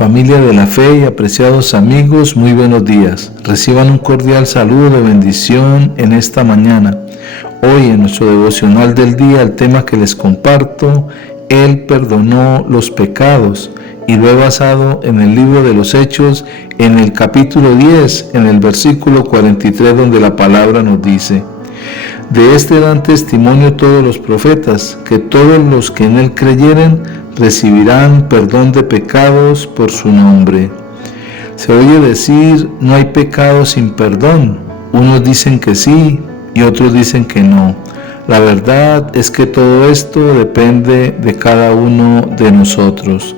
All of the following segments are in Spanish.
Familia de la fe y apreciados amigos, muy buenos días. Reciban un cordial saludo de bendición en esta mañana. Hoy en nuestro devocional del día, el tema que les comparto, Él perdonó los pecados, y lo he basado en el libro de los Hechos, en el capítulo 10, en el versículo 43, donde la palabra nos dice: de este dan testimonio todos los profetas, que todos los que en él creyeren recibirán perdón de pecados por su nombre. Se oye decir, no hay pecado sin perdón. Unos dicen que sí y otros dicen que no. La verdad es que todo esto depende de cada uno de nosotros.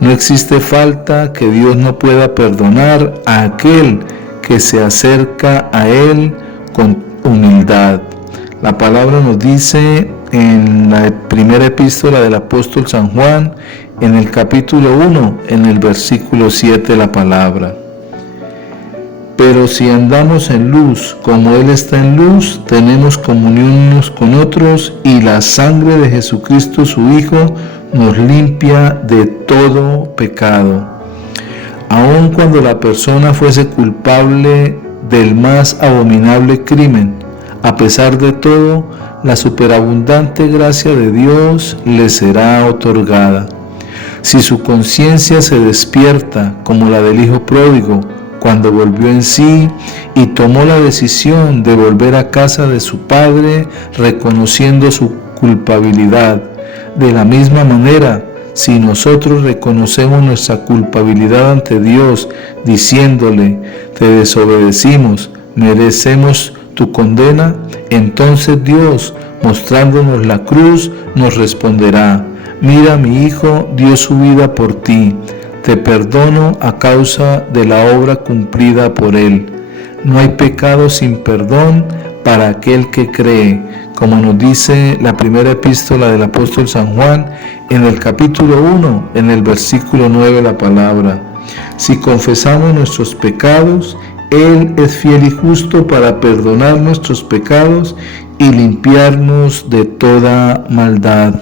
No existe falta que Dios no pueda perdonar a aquel que se acerca a Él con humildad. La palabra nos dice en la primera epístola del apóstol San Juan, en el capítulo 1, en el versículo 7, la palabra: pero si andamos en luz, como Él está en luz, tenemos comunión unos con otros, y la sangre de Jesucristo su Hijo nos limpia de todo pecado. Aun cuando la persona fuese culpable del más abominable crimen, a pesar de todo, la superabundante gracia de Dios le será otorgada. Si su conciencia se despierta como la del hijo pródigo, cuando volvió en sí y tomó la decisión de volver a casa de su padre, reconociendo su culpabilidad, de la misma manera, si nosotros reconocemos nuestra culpabilidad ante Dios, diciéndole: te desobedecimos, merecemos tu condena, entonces Dios, mostrándonos la cruz, nos responderá: mira, mi hijo dio su vida por ti, te perdono a causa de la obra cumplida por él. No hay pecado sin perdón para aquel que cree, como nos dice la primera epístola del apóstol San Juan, en el capítulo 1, en el versículo 9, la palabra: si confesamos nuestros pecados, Él es fiel y justo para perdonar nuestros pecados y limpiarnos de toda maldad.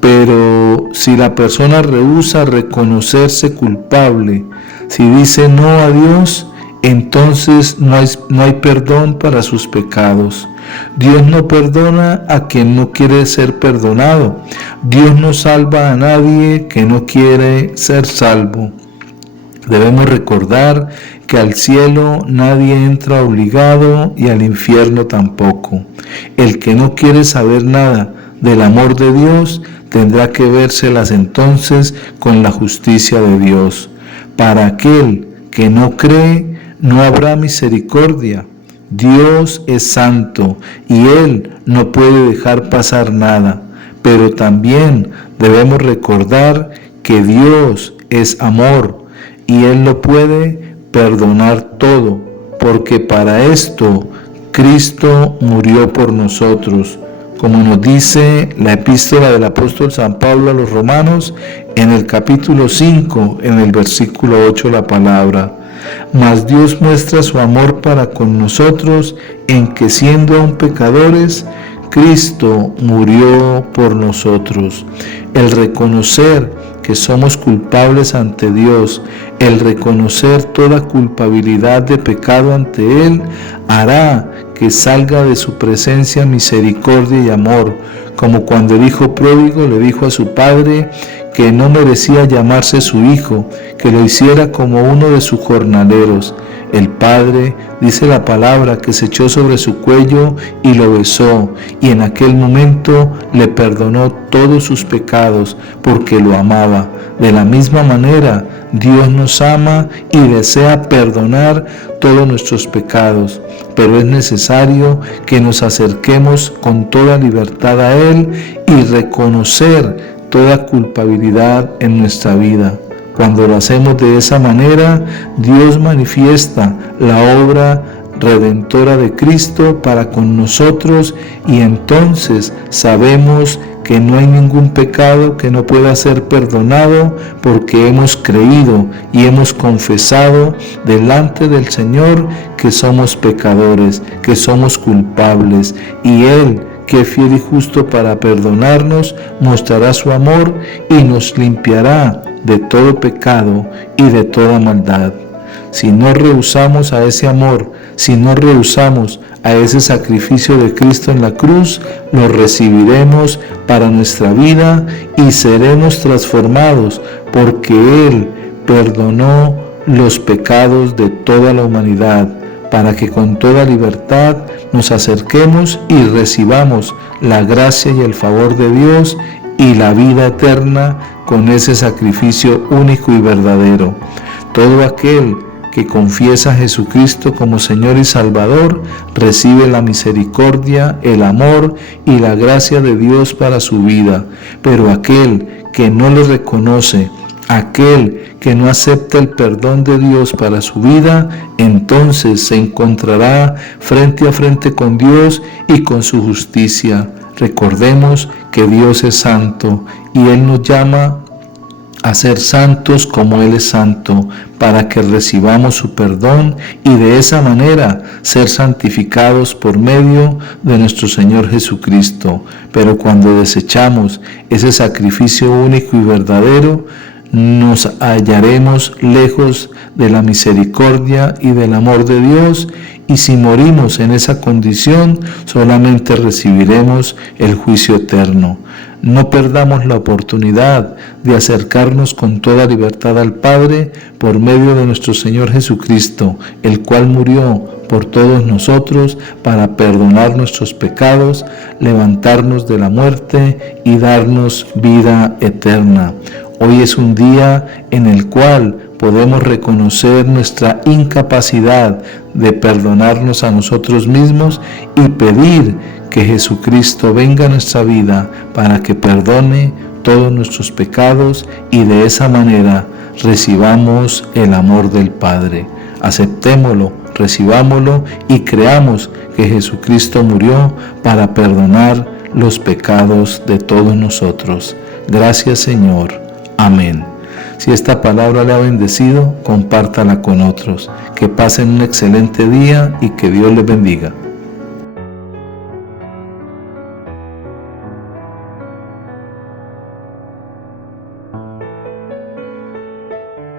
Pero si la persona rehúsa reconocerse culpable, si dice no a Dios, entonces no hay perdón para sus pecados. Dios no perdona a quien no quiere ser perdonado. Dios no salva a nadie que no quiere ser salvo. Debemos recordar que al cielo nadie entra obligado y al infierno tampoco. El que no quiere saber nada del amor de Dios tendrá que vérselas entonces con la justicia de Dios. Para aquel que no cree, no habrá misericordia. Dios es santo y Él no puede dejar pasar nada. Pero también debemos recordar que Dios es amor y Él lo puede perdonar todo, porque para esto Cristo murió por nosotros, como nos dice la epístola del apóstol San Pablo a los Romanos, en el capítulo 5, en el versículo 8, la palabra: mas Dios muestra su amor para con nosotros, en que siendo aún pecadores, Cristo murió por nosotros. El reconocer que somos culpables ante Dios, el reconocer toda culpabilidad de pecado ante Él, hará que salga de su presencia misericordia y amor, como cuando el hijo pródigo le dijo a su padre que no merecía llamarse su hijo, que lo hiciera como uno de sus jornaleros. El padre, dice la palabra, que se echó sobre su cuello y lo besó, y en aquel momento le perdonó todos sus pecados, porque lo amaba. De la misma manera, Dios nos ama y desea perdonar todos nuestros pecados, pero es necesario que nos acerquemos con toda libertad a Él y reconocer toda culpabilidad en nuestra vida. Cuando lo hacemos de esa manera, Dios manifiesta la obra redentora de Cristo para con nosotros, y entonces sabemos que no hay ningún pecado que no pueda ser perdonado, porque hemos creído y hemos confesado delante del Señor que somos pecadores, que somos culpables, y Él, que es fiel y justo para perdonarnos, mostrará su amor y nos limpiará de todo pecado y de toda maldad. Si no rehusamos a ese amor, si no rehusamos a ese sacrificio de Cristo en la cruz, lo recibiremos para nuestra vida y seremos transformados, porque Él perdonó los pecados de toda la humanidad, para que con toda libertad nos acerquemos y recibamos la gracia y el favor de Dios y la vida eterna con ese sacrificio único y verdadero. Todo aquel que confiesa a Jesucristo como Señor y Salvador, recibe la misericordia, el amor y la gracia de Dios para su vida. Pero aquel que no le reconoce, aquel que no acepta el perdón de Dios para su vida, entonces se encontrará frente a frente con Dios y con su justicia. Recordemos que Dios es santo y Él nos llama a ser santos como Él es santo, para que recibamos su perdón y de esa manera ser santificados por medio de nuestro Señor Jesucristo. Pero cuando desechamos ese sacrificio único y verdadero, nos hallaremos lejos de la misericordia y del amor de Dios, y si morimos en esa condición, solamente recibiremos el juicio eterno. No perdamos la oportunidad de acercarnos con toda libertad al Padre por medio de nuestro Señor Jesucristo, el cual murió por todos nosotros para perdonar nuestros pecados, levantarnos de la muerte y darnos vida eterna. Hoy es un día en el cual podemos reconocer nuestra incapacidad de perdonarnos a nosotros mismos y pedir que Jesucristo venga a nuestra vida para que perdone todos nuestros pecados y de esa manera recibamos el amor del Padre. Aceptémoslo, recibámoslo y creamos que Jesucristo murió para perdonar los pecados de todos nosotros. Gracias, Señor. Amén. Si esta palabra le ha bendecido, compártala con otros. Que pasen un excelente día y que Dios les bendiga.